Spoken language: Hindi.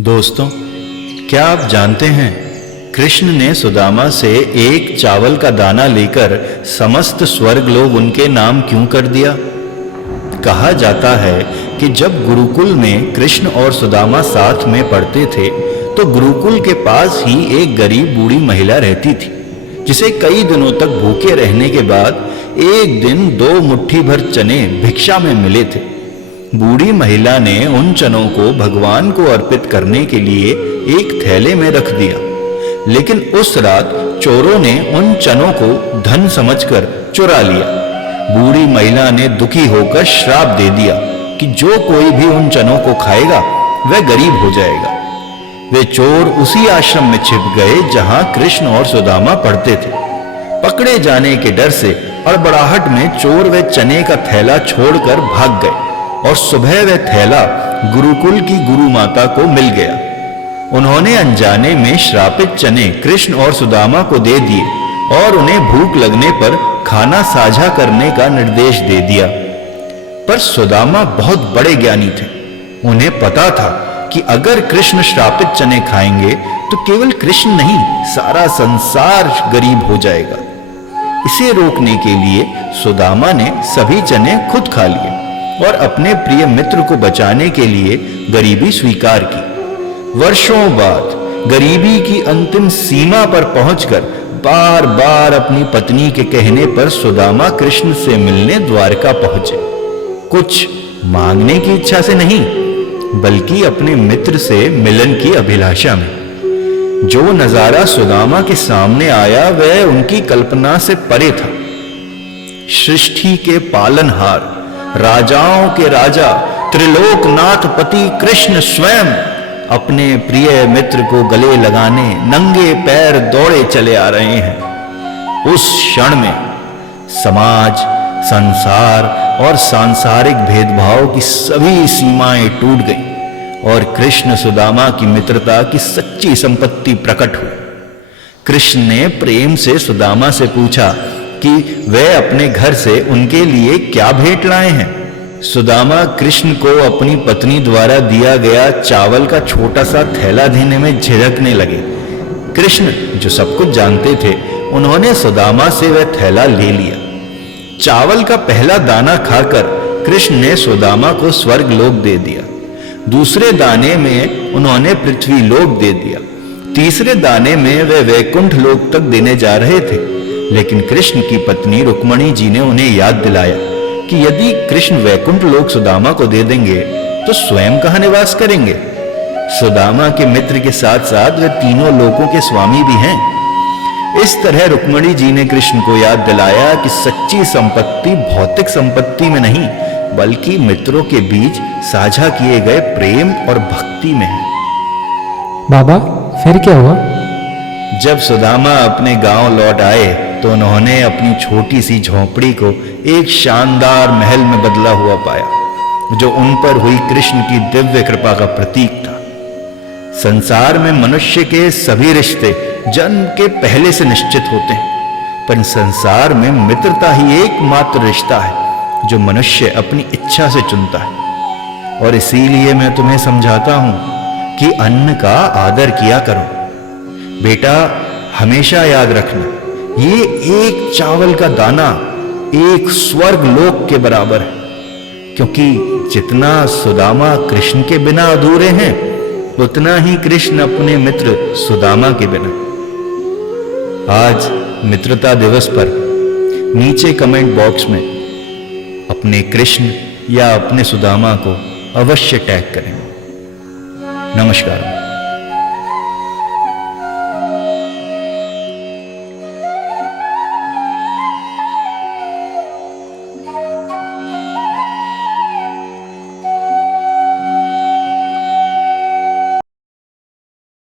दोस्तों, क्या आप जानते हैं कृष्ण ने सुदामा से एक चावल का दाना लेकर समस्त स्वर्ग लोग उनके नाम क्यों कर दिया? कहा जाता है कि जब गुरुकुल में कृष्ण और सुदामा साथ में पढ़ते थे तो गुरुकुल के पास ही एक गरीब बूढ़ी महिला रहती थी, जिसे कई दिनों तक भूखे रहने के बाद एक दिन 2 मुट्ठी भर चने भिक्षा में मिले थे। बूढ़ी महिला ने उन चनों को भगवान को अर्पित करने के लिए एक थैले में रख दिया, लेकिन उस रात चोरों ने उन चनों को धन समझकर चुरा लिया। बूढ़ी महिला ने दुखी होकर श्राप दे दिया कि जो कोई भी उन चनों को खाएगा वह गरीब हो जाएगा। वे चोर उसी आश्रम में छिप गए जहां कृष्ण और सुदामा पढ़ते थे। पकड़े जाने के डर से हड़बड़ाहट में चोर वे चने का थैला छोड़कर भाग गए और सुबह वह थैला गुरुकुल की गुरु माता को मिल गया। उन्होंने अनजाने में श्रापित चने कृष्ण और सुदामा को दे दिए और उन्हें भूख लगने पर खाना साझा करने का निर्देश दे दिया। पर सुदामा बहुत बड़े ज्ञानी थे। उन्हें पता था कि अगर कृष्ण श्रापित चने खाएंगे तो केवल कृष्ण नहीं, सारा संसार गरीब हो जाएगा। इसे रोकने के लिए सुदामा ने सभी चने खुद खा लिए और अपने प्रिय मित्र को बचाने के लिए गरीबी स्वीकार की। वर्षों बाद गरीबी की अंतिम सीमा पर पहुंचकर बार बार अपनी पत्नी के कहने पर सुदामा कृष्ण से मिलने द्वारका पहुंचे। कुछ मांगने की इच्छा से नहीं, बल्कि अपने मित्र से मिलन की अभिलाषा में। जो नजारा सुदामा के सामने आया वह उनकी कल्पना से परे था। सृष्टि के पालनहार, राजाओं के राजा, त्रिलोकनाथ पति कृष्ण स्वयं अपने प्रिय मित्र को गले लगाने नंगे पैर दौड़े चले आ रहे हैं। उस क्षण में समाज, संसार और सांसारिक भेदभाव की सभी सीमाएं टूट गईं और कृष्ण सुदामा की मित्रता की सच्ची संपत्ति प्रकट हुई। कृष्ण ने प्रेम से सुदामा से पूछा कि वह अपने घर से उनके लिए क्या भेंट लाए हैं। सुदामा कृष्ण को अपनी पत्नी द्वारा दिया गया चावल का छोटा सा थैला देने में झिझकने लगे। कृष्ण, जो सब कुछ जानते थे, उन्होंने सुदामा से वह थैला ले लिया। चावल का पहला दाना खाकर कृष्ण ने सुदामा को स्वर्ग लोक दे दिया। दूसरे दाने में उन्होंने पृथ्वी लोक दे दिया। तीसरे दाने में वे वैकुंठ लोक तक देने जा रहे थे, लेकिन कृष्ण की पत्नी रुक्मणी जी ने उन्हें याद दिलाया कि यदि कृष्ण वैकुंठ लोक सुदामा को दे देंगे तो स्वयं कहां निवास करेंगे। सुदामा के मित्र के साथ साथ वे तीनों लोकों के स्वामी भी हैं। इस तरह रुक्मणी जी ने कृष्ण को याद दिलाया कि सच्ची संपत्ति भौतिक संपत्ति में नहीं, बल्कि मित्रों के बीच साझा किए गए प्रेम और भक्ति में है। बाबा, फिर क्या हुआ? जब सुदामा अपने गांव लौट आए तो उन्होंने अपनी छोटी सी झोंपड़ी को एक शानदार महल में बदला हुआ पाया, जो उन पर हुई कृष्ण की दिव्य कृपा का प्रतीक था। संसार में मनुष्य के सभी रिश्ते जन्म के पहले से निश्चित होते हैं, पर संसार में मित्रता ही एकमात्र रिश्ता है जो मनुष्य अपनी इच्छा से चुनता है। और इसीलिए मैं तुम्हें समझाता हूं कि अन्न का आदर किया करो। बेटा, हमेशा याद रखना, ये एक चावल का दाना एक स्वर्ग लोक के बराबर है, क्योंकि जितना सुदामा कृष्ण के बिना अधूरे हैं, उतना ही कृष्ण अपने मित्र सुदामा के बिना। आज मित्रता दिवस पर नीचे कमेंट बॉक्स में अपने कृष्ण या अपने सुदामा को अवश्य टैग करें। नमस्कार।